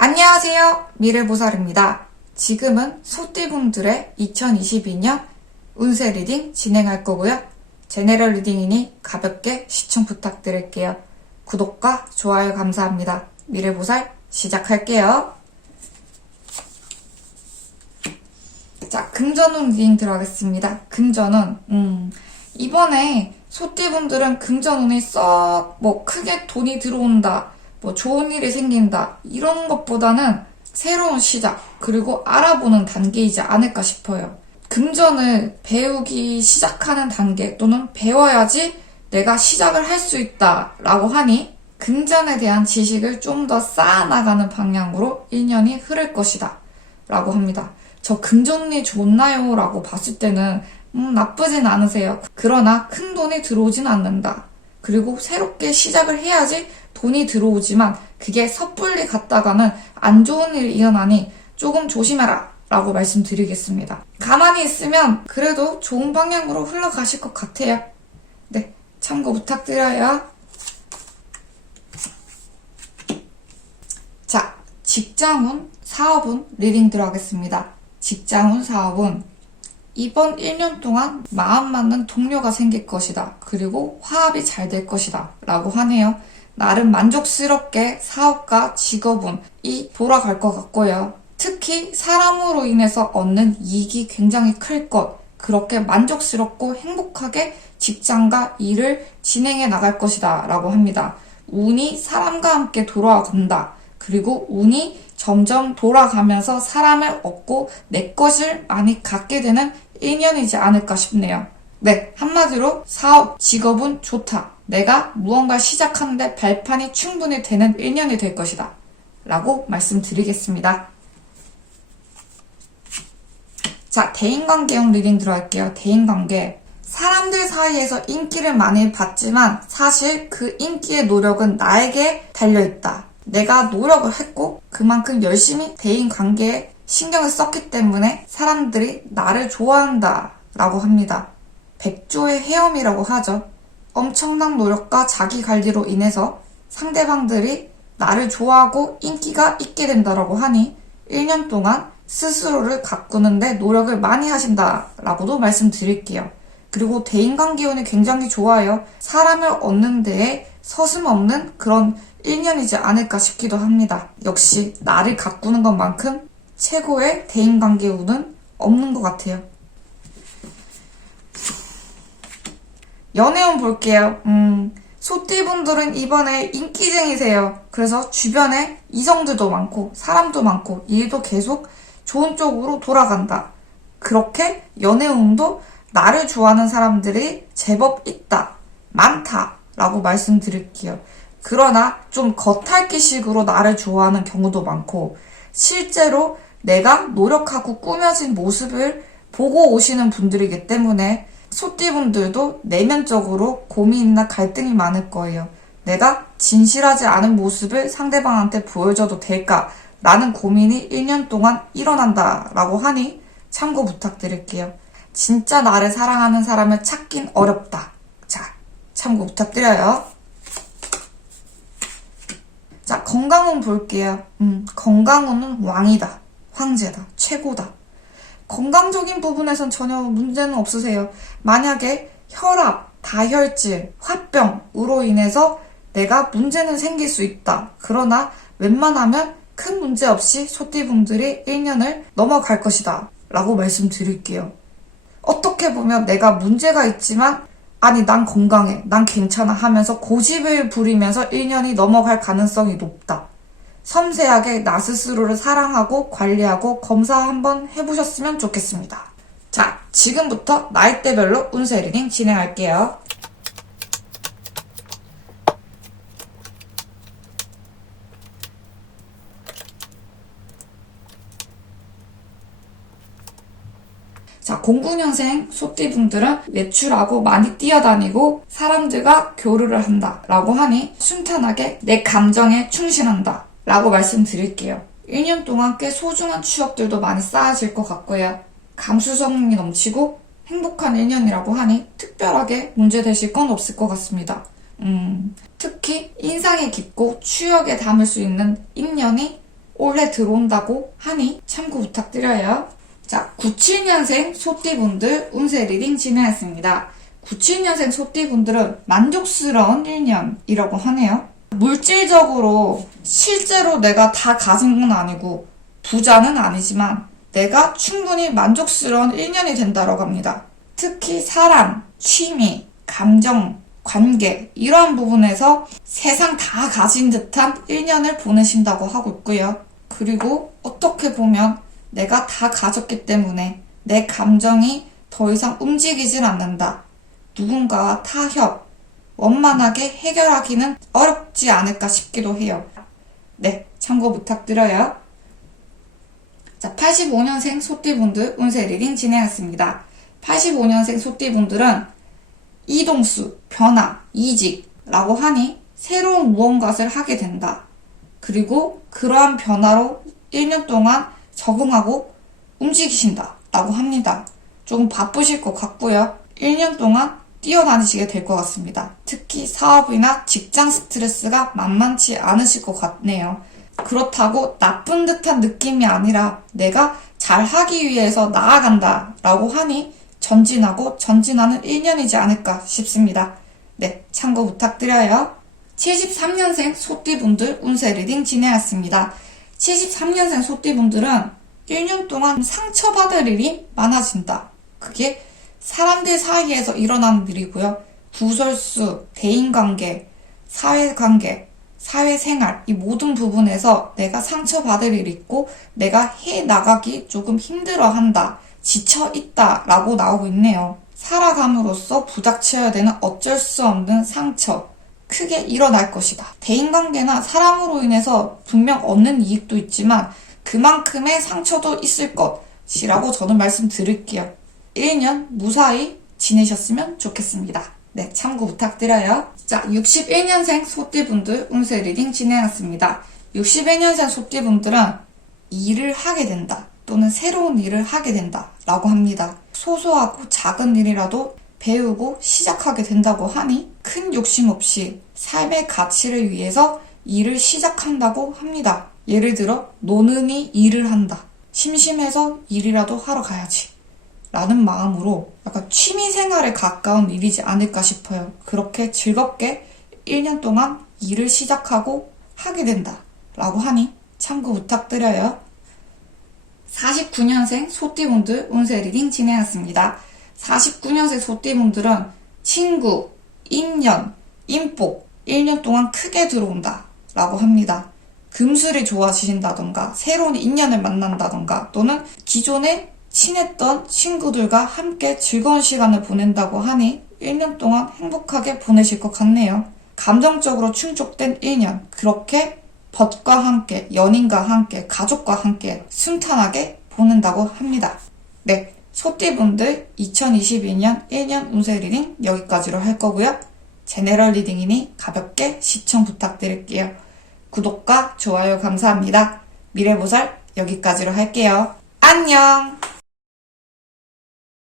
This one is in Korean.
안녕하세요. 미래보살입니다. 지금은 소띠분들의 2022년 운세 리딩 진행할 거고요. 제네럴 리딩이니 가볍게 시청 부탁드릴게요. 구독과 좋아요 감사합니다. 미래보살 시작할게요. 자, 금전운 리딩 들어가겠습니다. 금전운 이번에 소띠분들은 금전운이 크게 돈이 들어온다, 좋은 일이 생긴다 이런 것보다는 새로운 시작, 그리고 알아보는 단계이지 않을까 싶어요. 금전을 배우기 시작하는 단계 또는 배워야지 내가 시작을 할 수 있다 라고 하니 금전에 대한 지식을 좀 더 쌓아나가는 방향으로 1년이 흐를 것이다 라고 합니다. 저 금전운이 좋나요? 라고 봤을 때는 나쁘진 않으세요. 그러나 큰 돈이 들어오진 않는다. 그리고 새롭게 시작을 해야지 돈이 들어오지만 그게 섣불리 갔다가는 안 좋은 일이 일어나니 조금 조심해라 라고 말씀드리겠습니다. 가만히 있으면 그래도 좋은 방향으로 흘러가실 것 같아요. 네, 참고 부탁드려요. 자, 직장운, 사업운 리딩 들어가겠습니다. 직장운, 사업운 이번 1년 동안 마음 맞는 동료가 생길 것이다. 그리고 화합이 잘 될 것이다 라고 하네요. 나름 만족스럽게 사업과 직업운이 돌아갈 것 같고요. 특히 사람으로 인해서 얻는 이익이 굉장히 클 것, 그렇게 만족스럽고 행복하게 직장과 일을 진행해 나갈 것이다 라고 합니다. 운이 사람과 함께 돌아간다. 그리고 운이 점점 돌아가면서 사람을 얻고 내 것을 많이 갖게 되는 1년이지 않을까 싶네요. 네, 한마디로 사업, 직업은 좋다. 내가 무언가 시작하는데 발판이 충분히 되는 1년이 될 것이다 라고 말씀드리겠습니다. 자, 대인관계형 리딩 들어갈게요. 대인관계. 사람들 사이에서 인기를 많이 받지만 사실 그 인기의 노력은 나에게 달려있다. 내가 노력을 했고 그만큼 열심히 대인관계에 신경을 썼기 때문에 사람들이 나를 좋아한다 라고 합니다. 백조의 헤엄이라고 하죠. 엄청난 노력과 자기 관리로 인해서 상대방들이 나를 좋아하고 인기가 있게 된다라고 하니 1년 동안 스스로를 가꾸는데 노력을 많이 하신다라고도 말씀드릴게요. 그리고 대인관계운이 굉장히 좋아요. 사람을 얻는 데에 서슴없는 그런 1년이지 않을까 싶기도 합니다. 역시 나를 가꾸는 것만큼 최고의 대인관계운은 없는 것 같아요. 연애운 볼게요. 소띠분들은 이번에 인기쟁이세요. 그래서 주변에 이성들도 많고 사람도 많고 일도 계속 좋은 쪽으로 돌아간다. 그렇게 연애운도 나를 좋아하는 사람들이 제법 있다, 많다 라고 말씀드릴게요. 그러나 좀 겉핥기식으로 나를 좋아하는 경우도 많고 실제로 내가 노력하고 꾸며진 모습을 보고 오시는 분들이기 때문에 소띠분들도 내면적으로 고민이나 갈등이 많을 거예요. 내가 진실하지 않은 모습을 상대방한테 보여줘도 될까? 라는 고민이 1년 동안 일어난다 라고 하니 참고 부탁드릴게요. 진짜 나를 사랑하는 사람을 찾긴 어렵다. 자, 참고 부탁드려요. 자, 건강운 볼게요. 건강운은 왕이다, 황제다, 최고다. 건강적인 부분에선 전혀 문제는 없으세요. 만약에 혈압, 다혈질, 화병으로 인해서 내가 문제는 생길 수 있다. 그러나 웬만하면 큰 문제 없이 소띠분들이 1년을 넘어갈 것이다 라고 말씀드릴게요. 어떻게 보면 내가 문제가 있지만 아니 난 건강해, 난 괜찮아 하면서 고집을 부리면서 1년이 넘어갈 가능성이 높다. 섬세하게 나 스스로를 사랑하고 관리하고 검사 한번 해보셨으면 좋겠습니다. 자, 지금부터 나이대별로 운세 리딩 진행할게요. 자, 09년생 소띠분들은 외출하고 많이 뛰어다니고 사람들과 교류를 한다 라고 하니 순탄하게 내 감정에 충실한다 라고 말씀드릴게요. 1년 동안 꽤 소중한 추억들도 많이 쌓아질 것 같고요. 감수성이 넘치고 행복한 1년이라고 하니 특별하게 문제되실 건 없을 것 같습니다. 특히 인상이 깊고 추억에 담을 수 있는 인연이 올해 들어온다고 하니 참고 부탁드려요. 자, 97년생 소띠분들 운세 리딩 진행했습니다. 97년생 소띠분들은 만족스러운 1년이라고 하네요. 물질적으로 실제로 내가 다 가진 건 아니고 부자는 아니지만 내가 충분히 만족스러운 1년이 된다고 합니다. 특히 사람, 취미, 감정, 관계 이러한 부분에서 세상 다 가진 듯한 1년을 보내신다고 하고 있고요. 그리고 어떻게 보면 내가 다 가졌기 때문에 내 감정이 더 이상 움직이질 않는다. 누군가와 타협, 원만하게 해결하기는 어렵지 않을까 싶기도 해요. 네, 참고 부탁드려요. 자, 85년생 소띠분들 운세 리딩 진행했습니다. 85년생 소띠분들은 이동수, 변화, 이직라고 하니 새로운 무언가를 하게 된다. 그리고 그러한 변화로 1년 동안 적응하고 움직이신다 라고 합니다. 조금 바쁘실 것 같고요. 1년 동안 뛰어다니시게 될 것 같습니다. 특히 사업이나 직장 스트레스가 만만치 않으실 것 같네요. 그렇다고 나쁜 듯한 느낌이 아니라 내가 잘하기 위해서 나아간다 라고 하니 전진하는 1년이지 않을까 싶습니다. 네, 참고 부탁드려요. 73년생 소띠분들 운세 리딩 진행했습니다. 73년생 소띠분들은 1년 동안 상처받을 일이 많아진다. 그게 사람들 사이에서 일어나는 일이고요. 구설수, 대인관계, 사회관계, 사회생활 이 모든 부분에서 내가 상처받을 일이 있고 내가 해나가기 조금 힘들어한다. 지쳐있다 라고 나오고 있네요. 살아감으로써 부닥쳐야 되는 어쩔 수 없는 상처 크게 일어날 것이다. 대인관계나 사람으로 인해서 분명 얻는 이익도 있지만 그만큼의 상처도 있을 것이라고 저는 말씀드릴게요. 1년 무사히 지내셨으면 좋겠습니다. 네, 참고 부탁드려요. 자, 61년생 소띠분들 운세 리딩 진행했습니다. 61년생 소띠분들은 일을 하게 된다. 또는 새로운 일을 하게 된다 라고 합니다. 소소하고 작은 일이라도 배우고 시작하게 된다고 하니 큰 욕심 없이 삶의 가치를 위해서 일을 시작한다고 합니다. 예를 들어 노는이 일을 한다. 심심해서 일이라도 하러 가야지 라는 마음으로 약간 취미생활에 가까운 일이지 않을까 싶어요. 그렇게 즐겁게 1년 동안 일을 시작하고 하게 된다 라고 하니 참고 부탁드려요. 49년생 소띠분들 운세 리딩 진행했습니다. 49년생 소띠분들은 친구, 인연, 인복 1년 동안 크게 들어온다 라고 합니다. 금술이 좋아지신다던가 새로운 인연을 만난다던가 또는 기존에 친했던 친구들과 함께 즐거운 시간을 보낸다고 하니 1년 동안 행복하게 보내실 것 같네요. 감정적으로 충족된 1년 그렇게 벗과 함께, 연인과 함께, 가족과 함께 순탄하게 보낸다고 합니다. 네, 소띠분들 2022년 1년 운세 리딩 여기까지로 할 거고요. 제네럴 리딩이니 가볍게 시청 부탁드릴게요. 구독과 좋아요 감사합니다. 미래보살 여기까지로 할게요. 안녕!